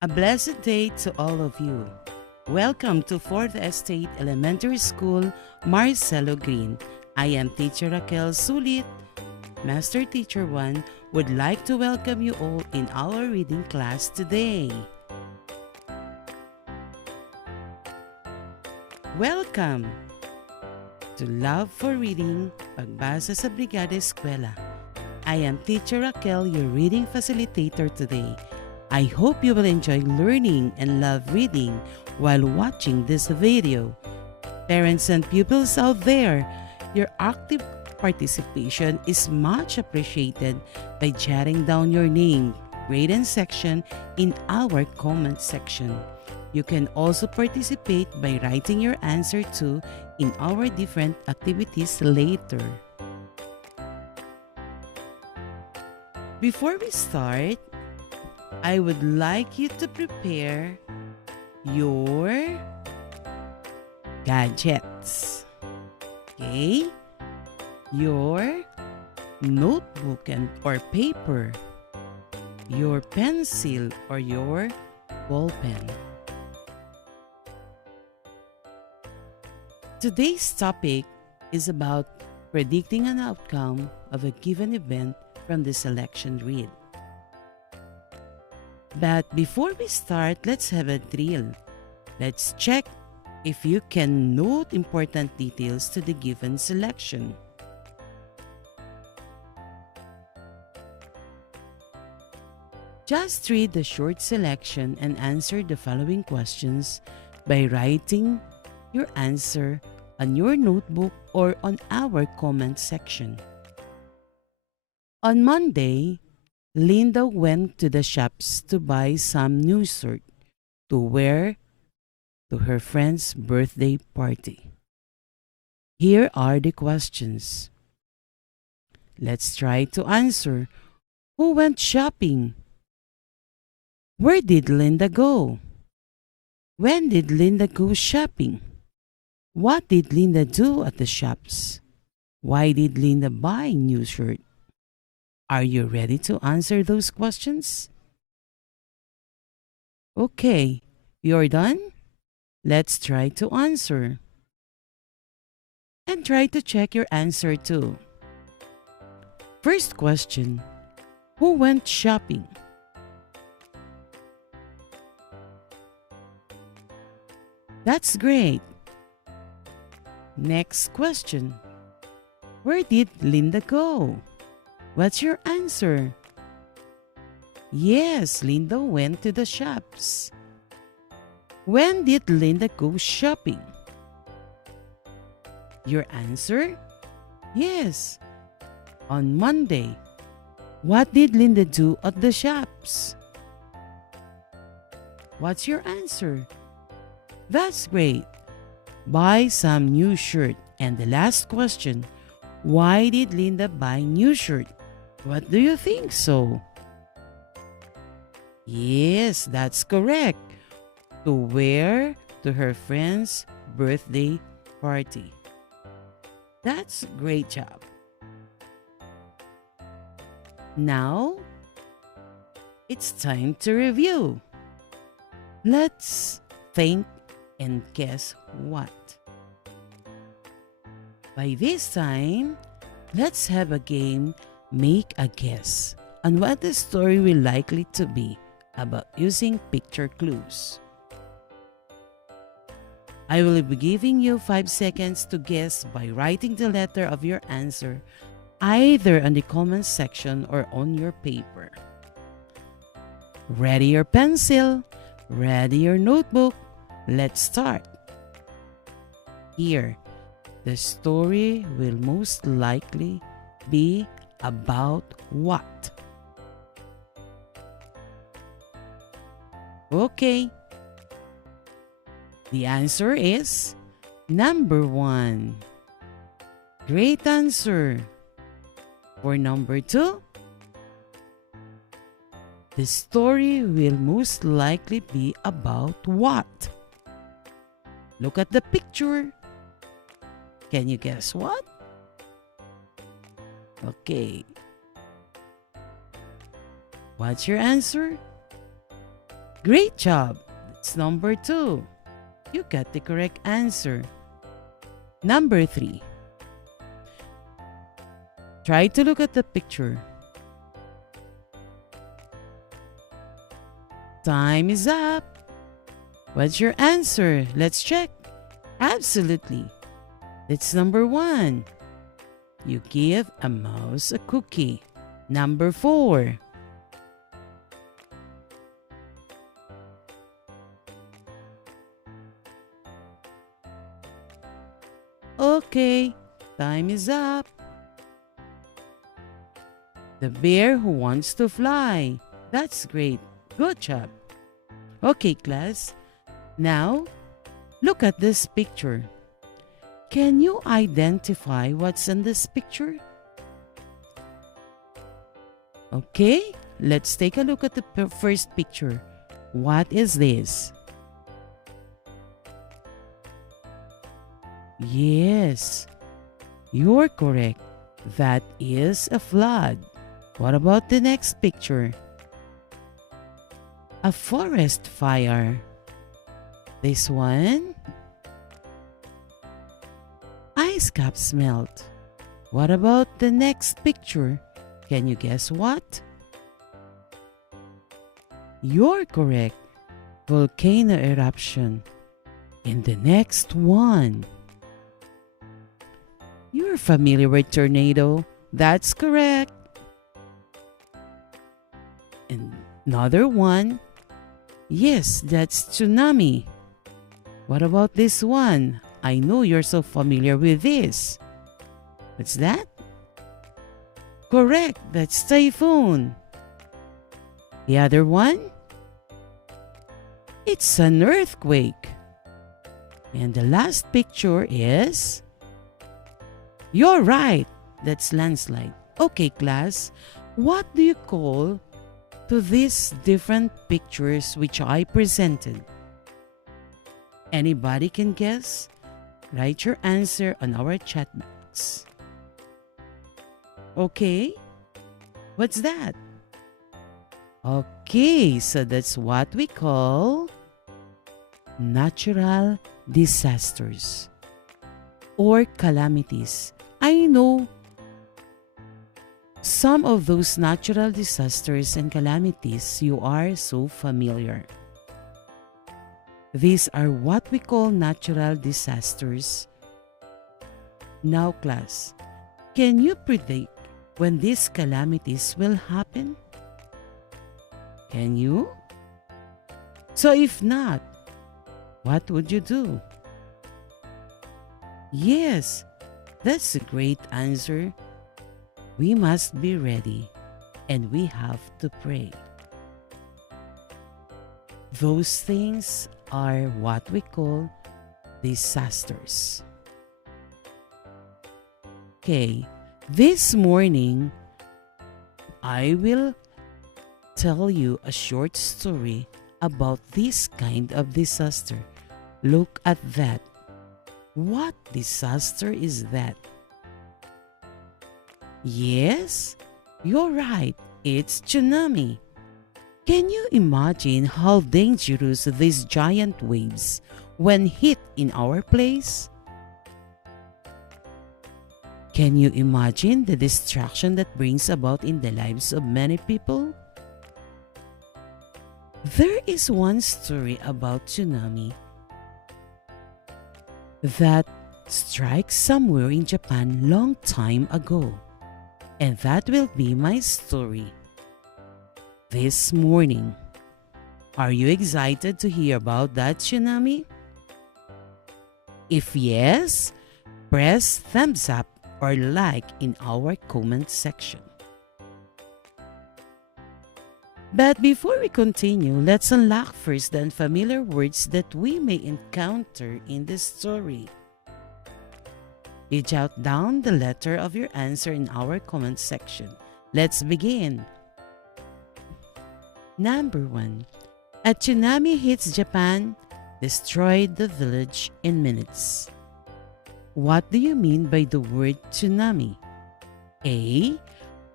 A blessed day to all of you. Welcome to 4th Estate Elementary School, Marcelo Green. I am Teacher Raquel Sulit. Master Teacher 1 would like to welcome you all in our reading class today. Welcome to Love for Reading, Pagbasa sa Brigada Eskwela. I am Teacher Raquel, your reading facilitator today. I hope you will enjoy learning and love reading while watching this video. Parents and pupils out there, your active participation is much appreciated by jotting down your name, grade, and section in our comment section. You can also participate by writing your answer too in our different activities later. Before we start, I would like you to prepare your gadgets. Okay? Your notebook or paper, your pencil or your ball pen. Today's topic is about predicting an outcome of a given event from the selection read. But before we start, let's have a drill. Let's check if you can note important details to the given selection. Just read the short selection and answer the following questions by writing your answer on your notebook or on our comment section. On Monday, Linda went to the shops to buy some new shirt to wear to her friend's birthday party. Here are the questions. Let's try to answer. Who went shopping? Where did Linda go? When did Linda go shopping? What did Linda do at the shops? Why did Linda buy new shirt? Are you ready to answer those questions? Okay, you're done? Let's try to answer. And try to check your answer too. First question, who went shopping? That's great. Next question, where did Linda go? What's your answer? Yes, Linda went to the shops. When did Linda go shopping? Your answer? Yes, on Monday. What did Linda do at the shops? What's your answer? That's great. Buy some new shirt. And the last question, why did Linda buy new shirt? What do you think so? Yes, that's correct. To wear to her friend's birthday party. That's a great job. Now, it's time to review. Let's think and guess what. By this time, let's have a game, Make a Guess, on what the story will likely to be about using picture clues. I will be giving you 5 seconds to guess by writing the letter of your answer either on the comment section or on your paper. Ready your pencil? Ready your notebook? Let's start. Here, the story will most likely be about what? Okay. The answer is number 1. Great answer. For number 2, the story will most likely be about what? Look at the picture. Can you guess what? Okay. What's your answer? Great job. That's number 2. You got the correct answer. Number 3. Try to look at the picture. Time is up. What's your answer? Let's check. Absolutely. That's number 1. You give a mouse a cookie. Number 4. Okay, time is up. The bear who wants to fly. That's great. Good job. Okay, class. Now, look at this picture. Can you identify what's in this picture? Okay, let's take a look at the first picture. What is this? Yes, you're correct. That is a flood. What about the next picture? A forest fire. This one? Ice caps melt. What about the next picture? Can you guess what? You're correct. Volcano eruption. And the next one? You're familiar with tornado. That's correct. And another one. Yes, that's tsunami. What about this one? I know you're so familiar with this. What's that? Correct, that's typhoon. The other one? It's an earthquake. And the last picture is... You're right, that's landslide. Okay, class, what do you call to these different pictures which I presented? Anybody can guess? Write your answer on our chat box. Okay, what's that? Okay, so that's what we call natural disasters or calamities. I know some of those natural disasters and calamities you are so familiar. These are what we call natural disasters. Now, class, can you predict when these calamities will happen? Can you? So if not, what would you do? Yes, that's a great answer. We must be ready and we have to pray. Those things are what we call disasters. Okay, this morning, I will tell you a short story about this kind of disaster. Look at that. What disaster is that? Yes, you're right. It's tsunami. Can you imagine how dangerous these giant waves when hit in our place? Can you imagine the destruction that brings about in the lives of many people? There is one story about tsunami that struck somewhere in Japan long time ago. And that will be my story this morning. Are you excited to hear about that tsunami? If yes, press thumbs up or like in our comment section. But before we continue, let's unlock first the unfamiliar words that we may encounter in this story. You jot down the letter of your answer in our comment section. Let's begin. Number 1. A tsunami hits Japan, destroyed the village in minutes. What do you mean by the word tsunami? A.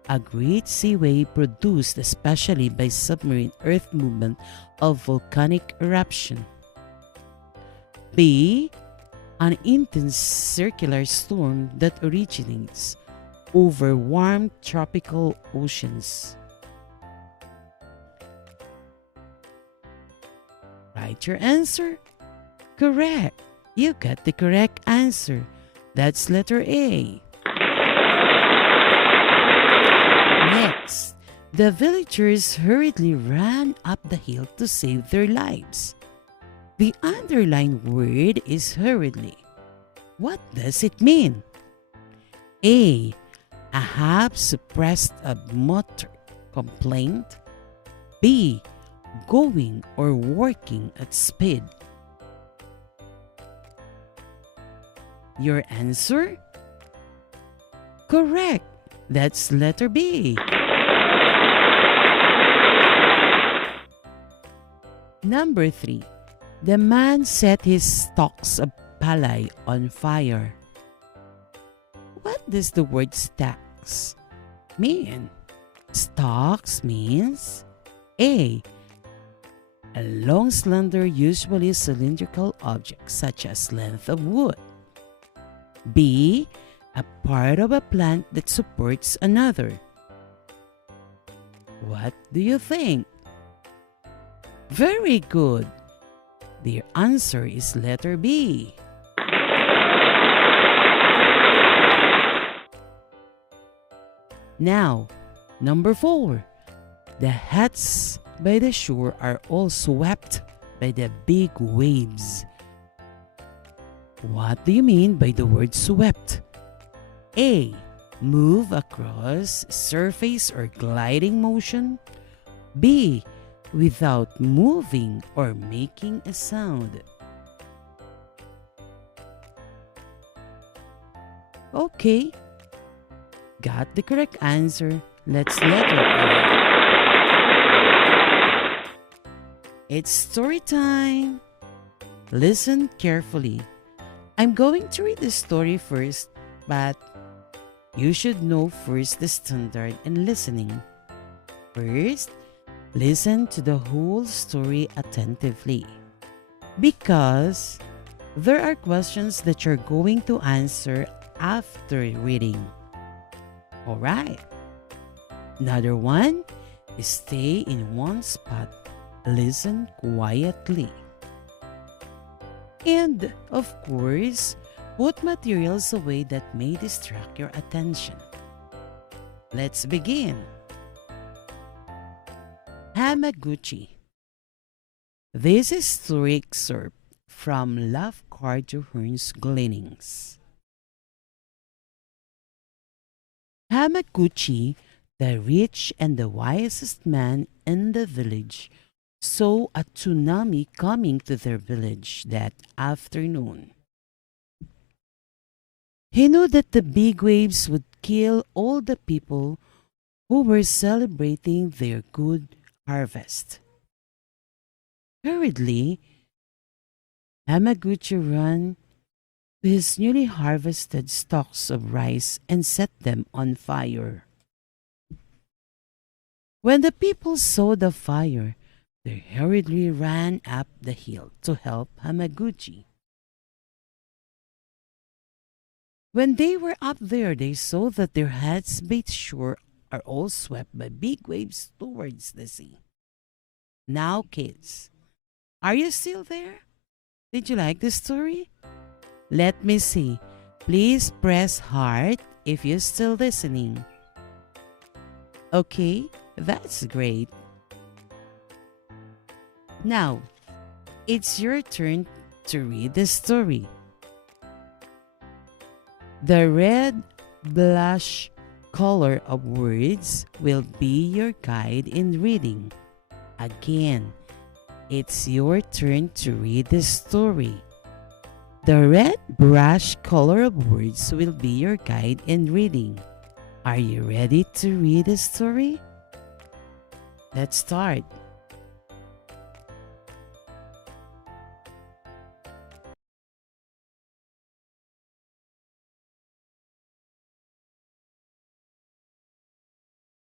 a great sea wave produced especially by submarine earth movement of volcanic eruption. B. An intense circular storm that originates over warm tropical oceans. Write your answer. Correct. You got the correct answer. That's letter A. Next, the villagers hurriedly ran up the hill to save their lives. The underlined word is hurriedly. What does it mean? A. A half-suppressed motor complaint. B. Going or working at speed. Your answer? Correct. That's letter B. Number 3. The man set his stalks of palay on fire. What does the word stacks mean? Stalks means A. A long, slender, usually cylindrical object such as length of wood. B. A part of a plant that supports another. What do you think? Very good. The answer is letter B. Now, number 4. The huts by the shore are all swept by the big waves. What do you mean by the word swept? A. Move across surface or gliding motion. B. Without moving or making a sound. Okay. Got the correct answer. Let's letter A. It's story time. Listen carefully. I'm going to read the story first, but you should know first the standard in listening. First, listen to the whole story attentively, because there are questions that you're going to answer after reading. Alright. Another one is stay in one spot. Listen quietly. And, of course, put materials away that may distract your attention. Let's begin. Hamaguchi. This is story excerpt from Love Cardohern's Gleanings. Hamaguchi, the rich and the wisest man in the village, saw a tsunami coming to their village that afternoon. He knew that the big waves would kill all the people who were celebrating their good harvest. Hurriedly, Hamaguchi ran to his newly harvested stalks of rice and set them on fire. When the people saw the fire, they hurriedly ran up the hill to help Hamaguchi. When they were up there, they saw that their huts by the shore are all swept by big waves towards the sea. Now, kids, are you still there? Did you like the story? Let me see. Please press heart if you're still listening. Okay, that's great. Now, it's your turn to read the story. The red blush color of words will be your guide in reading. Again, it's your turn to read the story. The red brush color of words will be your guide in reading. Are you ready to read the story? Let's start.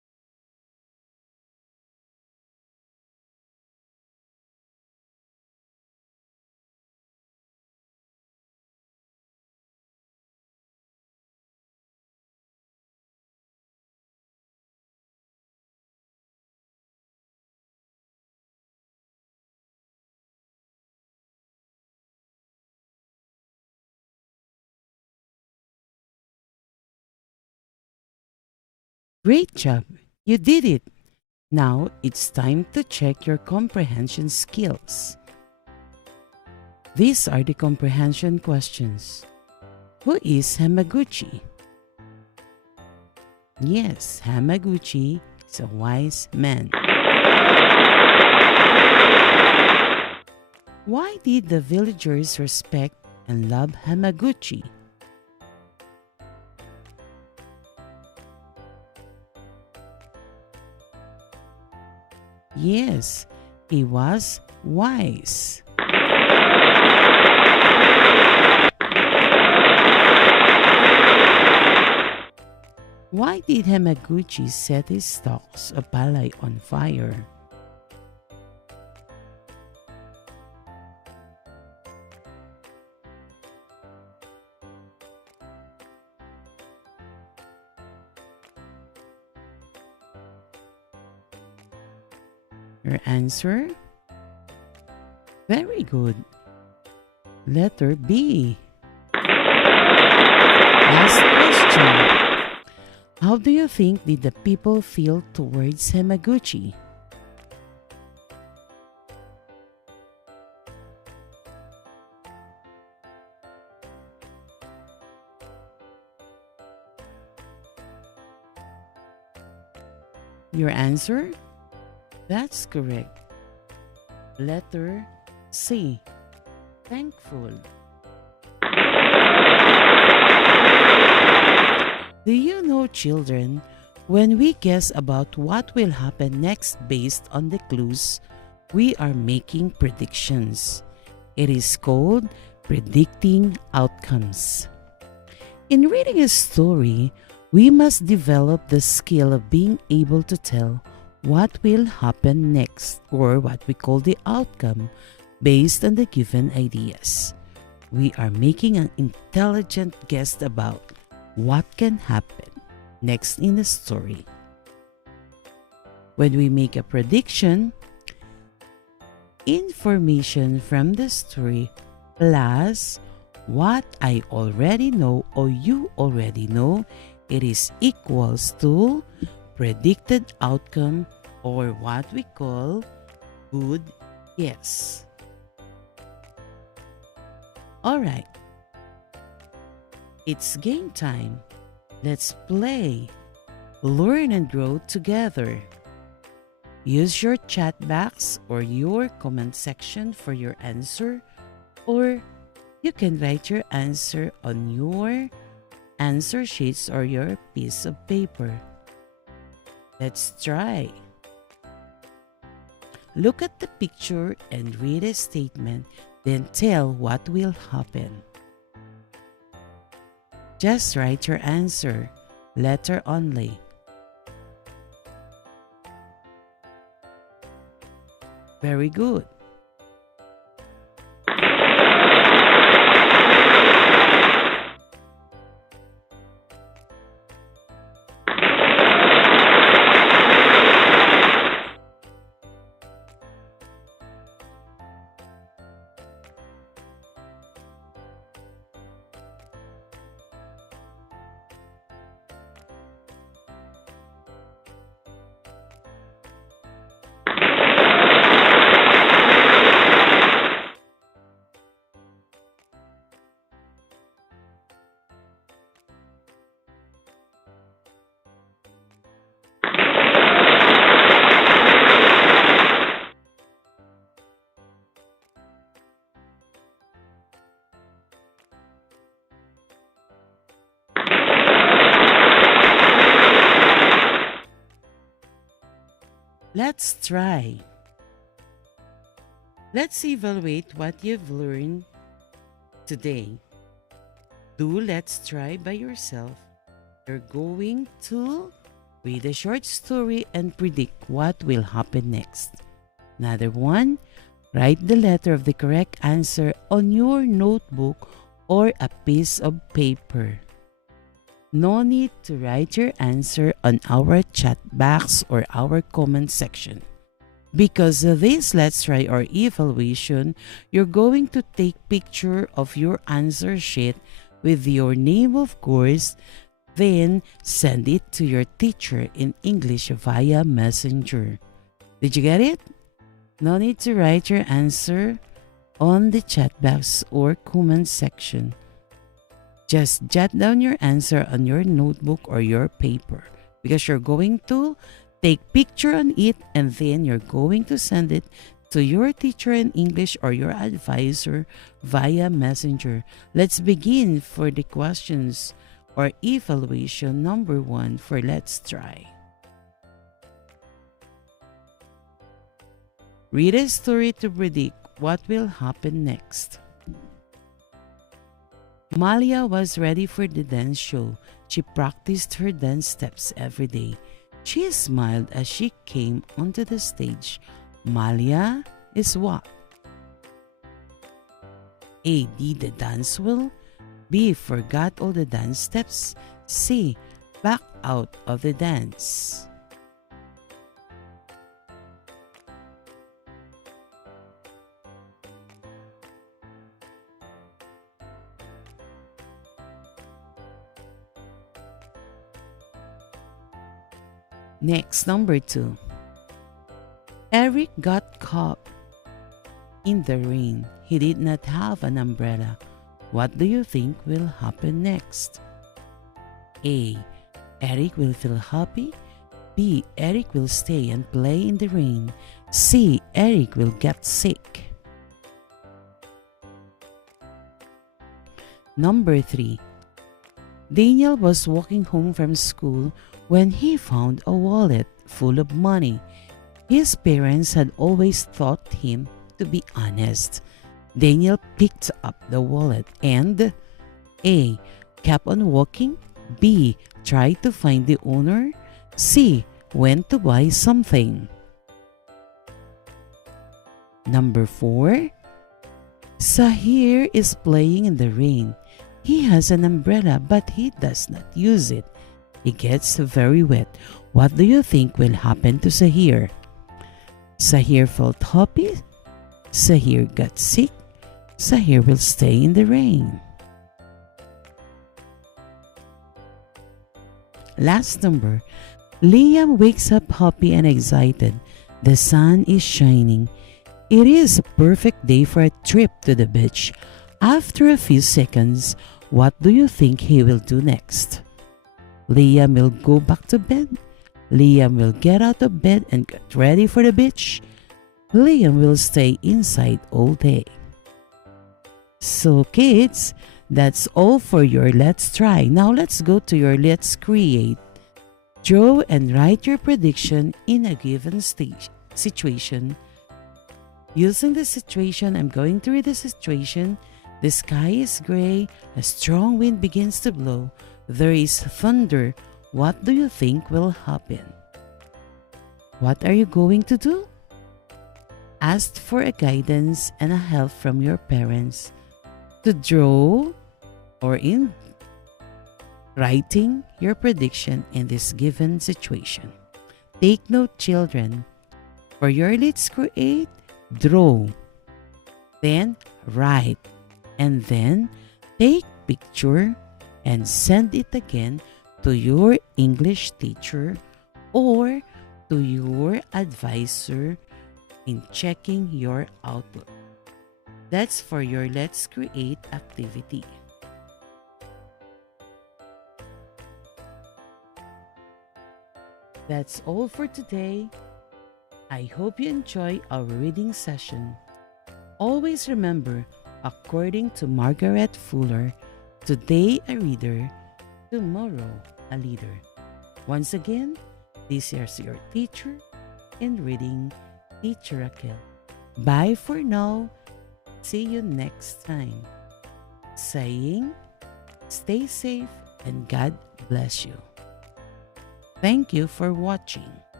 Great job! You did it! Now it's time to check your comprehension skills. These are the comprehension questions. Who is Hamaguchi? Yes, Hamaguchi is a wise man. Why did the villagers respect and love Hamaguchi? Yes, he was wise. Why did Hamaguchi set his stalks of palay on fire? Your answer? Very good. Letter B. Last question. How do you think did the people feel towards Hamaguchi? Your answer? That's correct. Letter C. Thankful. Do you know, children, when we guess about what will happen next based on the clues, we are making predictions. It is called predicting outcomes. In reading a story, we must develop the skill of being able to tell what will happen next, or what we call the outcome, based on the given ideas. We are making an intelligent guess about what can happen next in the story. When we make a prediction, information from the story plus what I already know or you already know, it is equals to predicted outcome, or what we call good guess. Alright, it's game time. Let's play, learn and grow together. Use your chat box or your comment section for your answer, or you can write your answer on your answer sheets or your piece of paper. Let's try. Look at the picture and read a statement, then tell what will happen. Just write your answer, letter only. Very good. Let's try. Let's evaluate what you've learned today. Do let's try by yourself. You're going to read a short story and predict what will happen next. Another one, write the letter of the correct answer on your notebook or a piece of paper. No need to write your answer on our chat box or our comment section. Because of this let's try or evaluation, you're going to take picture of your answer sheet with your name, of course, Then send it to your teacher in English via Messenger. Did you get it? No need to write your answer on the chat box or comment section. Just jot down your answer on your notebook or your paper because you're going to take picture on it and then you're going to send it to your teacher in English or your advisor via Messenger. Let's begin for the questions or evaluation number 1 for Let's Try. Read a story to predict what will happen next. Malia was ready for the dance show. She practiced her dance steps every day. She smiled as she came onto the stage. Malia is what? A. Did the dance well? B. Forgot all the dance steps? C. Back out of the dance. Next, number 2. Eric got caught in the rain. He did not have an umbrella. What do you think will happen next? A. Eric will feel happy. B. Eric will stay and play in the rain. C. Eric will get sick. Number 3. Daniel was walking home from school when he found a wallet full of money. His parents had always taught him to be honest. Daniel picked up the wallet and A. Kept on walking. B. Tried to find the owner. C. Went to buy something. Number 4. Sahir is playing in the rain. He has an umbrella but he does not use it. He gets very wet. What do you think will happen to Sahir? Sahir felt happy. Sahir got sick. Sahir will stay in the rain. Last number. Liam wakes up happy and excited. The sun is shining. It is a perfect day for a trip to the beach. After a few seconds, what do you think he will do next? Liam will go back to bed. Liam will get out of bed and get ready for the beach. Liam will stay inside all day. So kids, that's all for your Let's Try. Now let's go to your Let's Create. Draw and write your prediction in a given situation. Using the situation, I'm going to read the situation. The sky is gray. A strong wind begins to blow. There is thunder. What do you think will happen? What are you going to do? Ask for a guidance and a help from your parents to draw or in writing your prediction in this given situation. Take note, children. For your Let's Create, draw, then write, and then take picture and send it again to your English teacher or to your advisor in checking your output. That's for your Let's Create activity. That's all for today. I hope you enjoy our reading session. Always remember, according to Margaret Fuller, today a reader, tomorrow a leader. Once again, this is your teacher in reading, Teacher Raquel. Bye for now. See you next time. Saying, stay safe and God bless you. Thank you for watching.